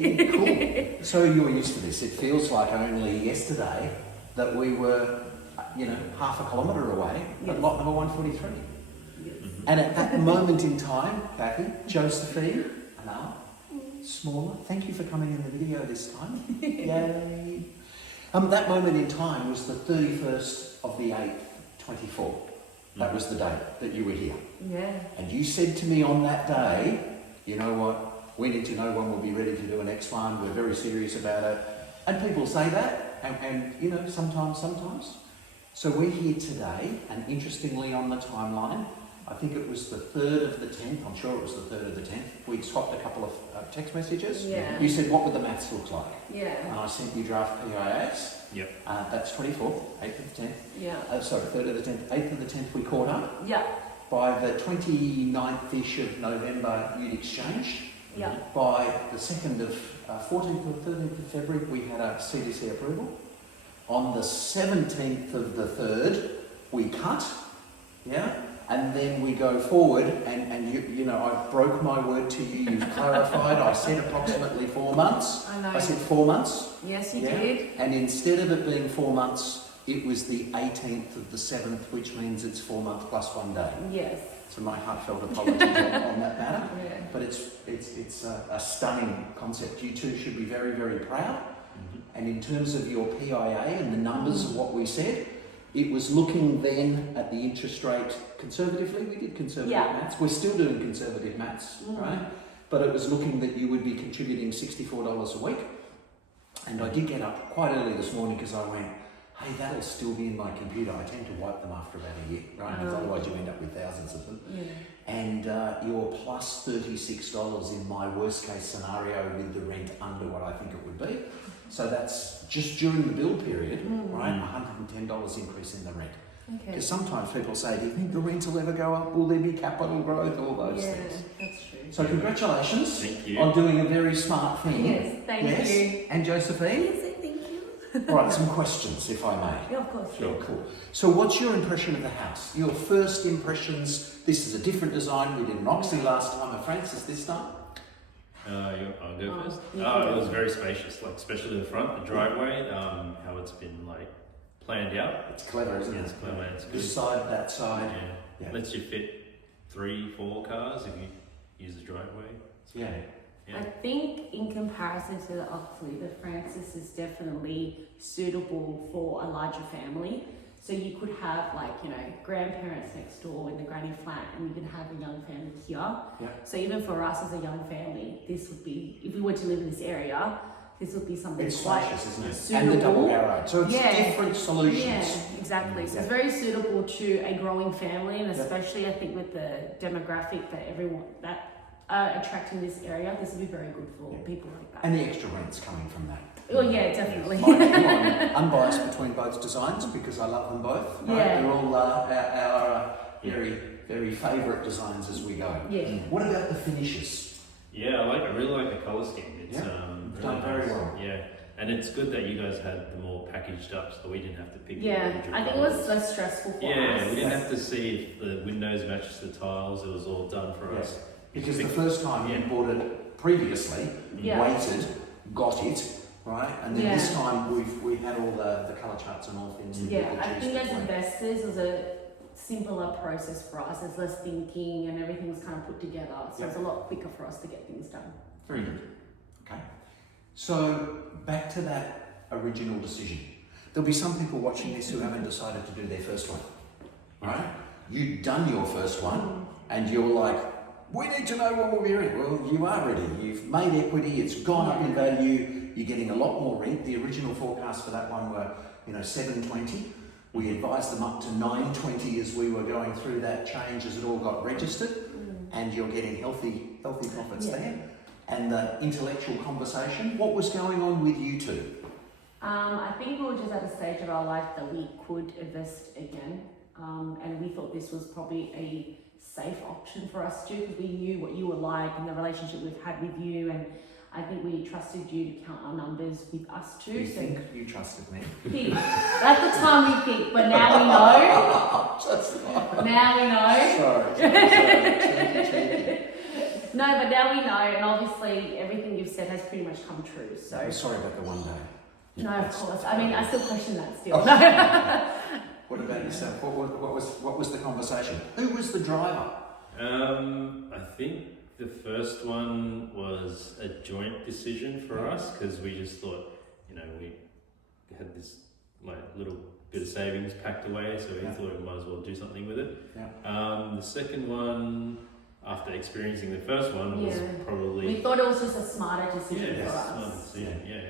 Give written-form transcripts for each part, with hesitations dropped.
Cool. So you're used to this. It feels like only yesterday that we were, half a kilometre away at lot number 143. Yes. And at that moment in time, Kathy, Josephine, and Al, smaller, thank you for coming in the video this time. Yay. That moment in time was the 31st of the 8th, 24. That was the day that you were here. Yeah. And you said to me on that day, you know what, we need to know when we'll be ready to do a next one. We're very serious about it. And people say that, and sometimes. So we're here today, and interestingly on the timeline, I think it was the 3rd of the 10th, I'm sure it was the 3rd of the 10th, we'd swapped a couple of text messages. Yeah. You said, what would the maths look like? Yeah. And I sent you draft PIAs. Yep. That's 24th, 8th of the 10th. Yeah. 3rd of the 10th, 8th of the 10th we caught up. Yeah. By the 29th-ish of November, you'd exchanged. Yeah. By the 2nd of, 14th or 13th of February, we had a CDC approval. On the 17th of the 3rd, we cut, yeah? And then we go forward, and I broke my word to you, you clarified, I said approximately 4 months. I know. I said 4 months. Yes, you did. And instead of it being 4 months, it was the 18th of the 7th, which means it's 4 months plus 1 day. Yes. So my heartfelt apologies on that matter. Yeah. But it's a stunning concept. You two should be very, very proud. Mm-hmm. And in terms of your PIA and the numbers of what we said, it was looking then at the interest rate conservatively. We did conservative maths. We're still doing conservative maths, right? But it was looking that you would be contributing $64 a week. And I did get up quite early this morning because I went, hey, that'll still be in my computer. I tend to wipe them after about a year, right? Because otherwise you end up with thousands of them. Yeah. And you're plus $36 in my worst case scenario with the rent under what I think it would be. So that's just during the build period, right? $110 increase in the rent. Okay. Because sometimes people say, do you think the rent will ever go up? Will there be capital growth? All those things. That's true. So congratulations Thank you. on doing a very smart thing. Yes, thank you. And Josephine? Yes, thank you. All right, some questions, if I may. Yeah, of course. Sure, cool. So what's your impression of the house? Your first impressions, this is a different design. We did an Oxley last time, a Francis this time. I'll go first. you can It go. was very spacious, like especially the front, the driveway, how it's been like planned out. It's clever, isn't Yeah, it? it's clever, it's good. This side, that side. Yeah. Yeah. Lets you fit 3-4 cars if you use the driveway. It's Yeah. great. Yeah. I think in comparison to the Oxley, the Francis is definitely suitable for a larger family. So you could have grandparents next door in the granny flat, and you can have a young family here. Yeah. So even for us as a young family, this would be, if we were to live in this area, this would be something It's quite spacious, isn't it? suitable. And the double garage. So it's Yeah. different solutions. Yeah, exactly. So Yeah. it's very suitable to a growing family, and Yeah. especially I think with the demographic that everyone that are attracting this area, this would be very good for people like that. And the extra rent's coming from that. Oh yeah, definitely. Mind you, I'm unbiased between both designs because I love them both. Right? Yeah. They're all our very, very favourite designs as we go. Yeah. What about the finishes? Yeah, I really like the colour scheme. It's Yeah, really done very nice. well. Yeah, and it's good that you guys had them all packaged up so we didn't have to pick. Yeah, individual I think it was colours. less stressful for Yeah, us. we didn't have to see if the windows matched the tiles. It was all done for Yes. us. Because the first time you bought it previously, Yeah. waited, got it, right? And then this Yeah. time we had all the colour charts and all things that you Yeah, could I choose think as between. investors, it was a simpler process for us. There's less thinking, and everything was kind of put together, so it's a lot quicker for us to get things done. Very good. Okay. So back to that original decision. There'll be some people watching this who haven't decided to do their first one, right? You've done your first one, and you're like, we need to know when we'll be ready. Well, you are ready. You've made equity. It's gone up in value. You're getting a lot more rent. The original forecast for that one were, $720. We advised them up to $920 as we were going through that change as it all got registered, and you're getting healthy profits there. And the intellectual conversation. What was going on with you two? I think we were just at a stage of our life that we could invest again, and we thought this was probably a safe option for us too, because we knew what you were like and the relationship we've had with you, and I think we trusted you to count our numbers with us too. You so think you trusted me? at the time we think, but now we know. Now we know. Sorry. No, but now we know, and obviously everything we've said has pretty much come true. So I'm sorry about the one day. no, of course. I mean, I still question that still. What about yourself? What was the conversation? Who was the driver? I think the first one was a joint decision for us because we just thought, you know, we had this like little bit of savings packed away, so we thought we might as well do something with it. Yeah. The second one, after experiencing the first one, was probably we thought it was just a smarter decision for smart us. decision. Yeah.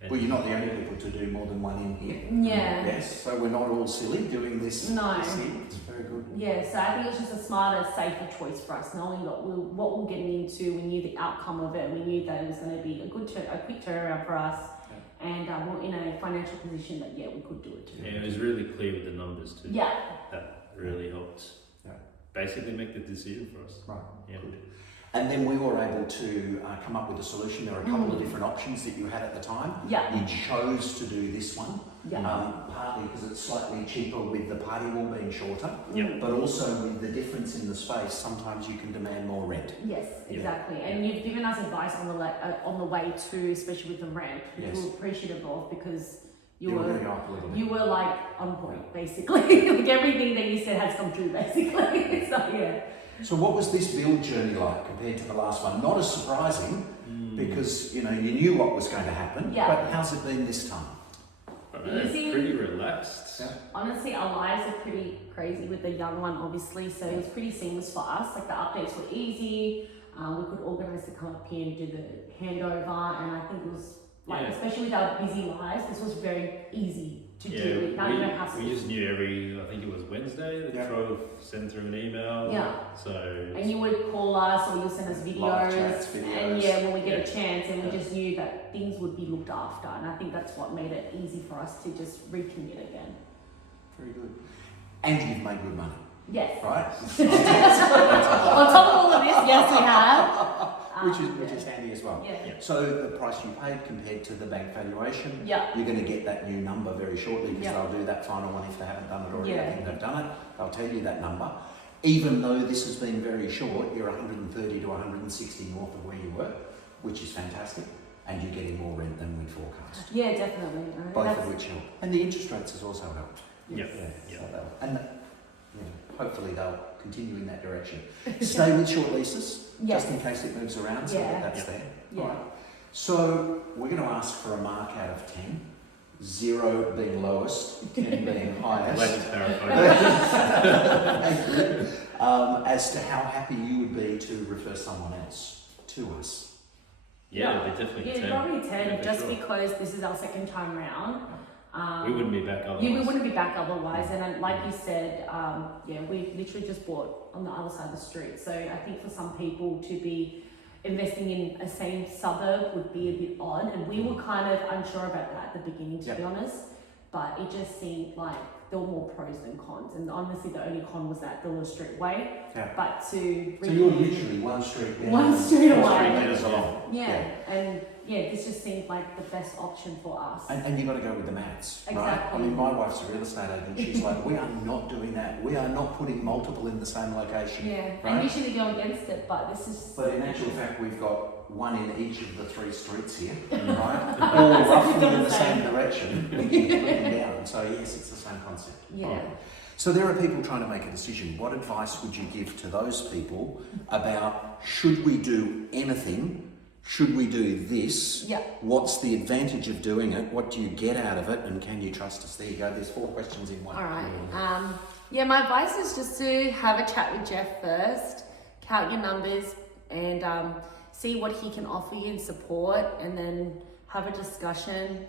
And Well, you're not the only people to do more than one in here. Yeah. Yes, so we're not all silly doing this. No. This here. It's very good. Yeah, so I think it was just a smarter, safer choice for us, knowing what we were getting into. We knew the outcome of it. We knew that it was going to be a quick turnaround for us, and we're in a financial position that we could do it too. yeah, it was really clear with the numbers too. Yeah. That really helped. Yeah. Basically, make the decision for us. Right. Yeah. Good. And then we were able to come up with a solution. There were a couple of different options that you had at the time. Yeah. You chose to do this one, Yeah. partly because it's slightly cheaper with the party wall being shorter, Yep. but also with the difference in the space, sometimes you can demand more rent. Yes, exactly. And you've given us advice on the way too, especially with the ramp, which Yes. we're appreciative of because You were really up a little bit. you were like on point basically. Like everything that you said has come true basically. So yeah. So what was this build journey like compared to the last one? Not as surprising because you knew what was going to happen. Yeah. But how's it been this time? Easy. Pretty relaxed. Yeah. Honestly, our lives are pretty crazy with the young one, obviously. So it was pretty seamless for us. Like the updates were easy. We could organise to come up here and do the handover, and I think it was especially with our busy lives, this was very easy to do. Without no hassle. We just knew I think it was Wednesday, that Trove sent through an email. Yeah. So. And you would call us or you'll send us videos. Live chats, videos. And when we get a chance, and we just knew that things would be looked after. And I think that's what made it easy for us to just recommit again. Very good. And you've made good money, Yes. right? On top of all of this, yes, we have. Which is handy as well. Yeah. So the price you paid compared to the bank valuation, Yeah. you're going to get that new number very shortly because Yeah. they'll do that final one if they haven't done it already. Yeah. I think they've done it. They'll tell you that number. Even though this has been very short, you're 130 to 160 north of where you were, which is fantastic, and you're getting more rent than we forecast. Yeah, definitely. Both of which help. And the interest rates has also helped. Yep. So hopefully they'll continue in that direction. Stay with short leases, Yes. just in case it moves around, so Yeah. that's there. Yeah. Alright. So we're going to ask for a mark out of 10, 0 being lowest, 10 being Glad highest, to clarify. as to how happy you would be to refer someone else to us. Yeah, they're definitely 10. Probably 10, Yeah, for just sure. because this is our second time round. We wouldn't be back otherwise. We wouldn't be back otherwise, and like you said, we literally just bought on the other side of the street. So I think for some people to be investing in a same suburb would be a bit odd, and we were kind of unsure about that at the beginning, to be honest. But it just seemed like there were more pros than cons, and honestly, the only con was that there was a street way. Yeah. But So you're literally one street down. One street away. 3 metres along. And this just seemed like the best option for us. And you've got to go with the maths, right? Exactly. I mean, my wife's a real estate agent. She's like, we are not doing that. We are not putting multiple in the same location. Yeah, right? and usually go against it, but this is. But in actual fact, we've got one in each of the 3 streets here, right? All roughly in the same direction, looking down. So yes, it's the same concept. Yeah. Right. So there are people trying to make a decision. What advice would you give to those people about should we do anything? Should we do this? Yeah. What's the advantage of doing it? What do you get out of it? And can you trust us? There you go. There's 4 questions in one. All right. My advice is just to have a chat with Jeff first, count your numbers, and see what he can offer you in support, and then have a discussion.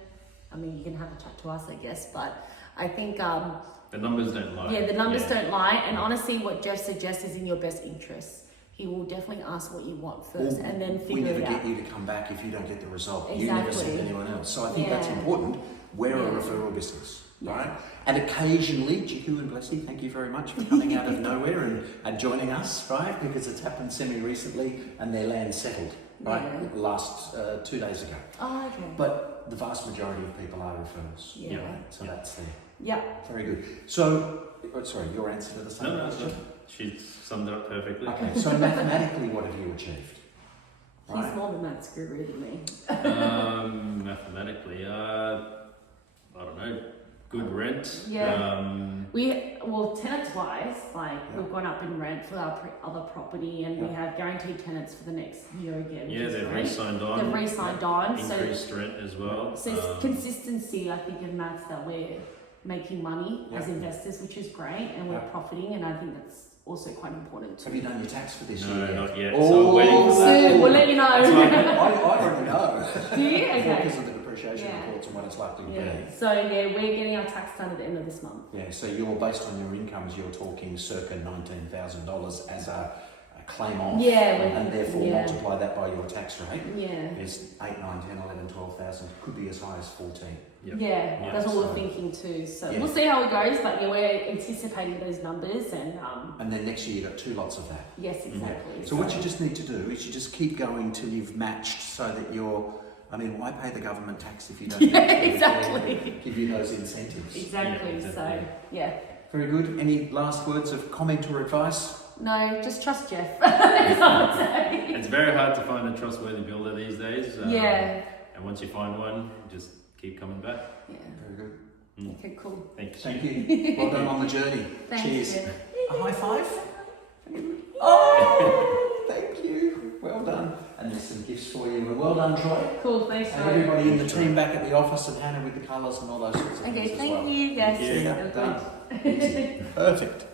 I mean, you can have a chat to us, I guess, but I think The numbers don't lie. the numbers don't lie, and honestly, what Jeff suggests is in your best interest. He will definitely ask what you want first, Well, and then we figure never it get out. you to come back if you don't get the result. You never Exactly. send anyone else. So I think that's Yeah. important. We're a Yeah. referral business, Yeah. right? And occasionally, Jiku and Blessy, thank you very much for coming out of nowhere and joining us, right? Because it's happened semi-recently and their land settled, right? Yeah. Last 2 days ago. Oh, okay. But the vast majority of people are referrals. Yeah. So that's there. Yeah. Very good. So, sorry, your answer to the same question? She summed it up perfectly. Okay, so mathematically, what have you achieved? right? He's more the maths guru than me. Mathematically, I don't know. Good rent. Yeah. Tenants wise, like Yeah. we've gone up in rent for our other property, and we Yeah. have guaranteed tenants for the next year again. Yeah, which is they've great. re-signed on. They've re-signed on, so Increased rent as well. it's consistency. I think in maths that we're making money as Yeah. investors, which is great, and we're Yeah. profiting, and I think that's also quite important too. Have you done your tax for this No, year? not yet. Oh, So I'm waiting for that. Soon, we'll let you I know. already know. Do you? Okay. Because of the depreciation Yeah. reports and what it's likely to Yeah. be. So yeah, we're getting our tax done at the end of this month. Yeah, so you're based on your incomes, you're talking circa $19,000 as a claim off. Yeah, And therefore yeah. multiply that by your tax rate. Yeah. It's 8, 9, 10, 11, 12,000. Could be as high as 14. Yep. Yeah, Yeah, that's what so- we're thinking too. So Yeah. we'll see how it goes, but yeah, we're anticipating those numbers, and And then next year you've got 2 lots of that. yes, exactly. So what you just need to do is you just keep going till you've matched so that you're, I mean, why pay the government tax if you don't Yeah, need to? exactly. Give you those incentives. Exactly. Yeah, So definitely. yeah, Very good. Any last words of comment or advice? no, just trust Jeff. That's all I'd say. It's very hard to find a trustworthy builder these days. Yeah. And once you find one, just keep coming back. Yeah. Very good. Okay. Cool. Thanks. Thank you. Well done on the journey. Thanks, Cheers. Jeff. A high five. Oh, thank you. Well done. And there's some gifts for you. And well done, Troy. Cool. Thanks, And Troy. everybody in the team back at the office, and Hannah with the colours and all those sorts of Okay. things as Thank well. you, guys. Thank you. Yeah, done. Easy. Perfect.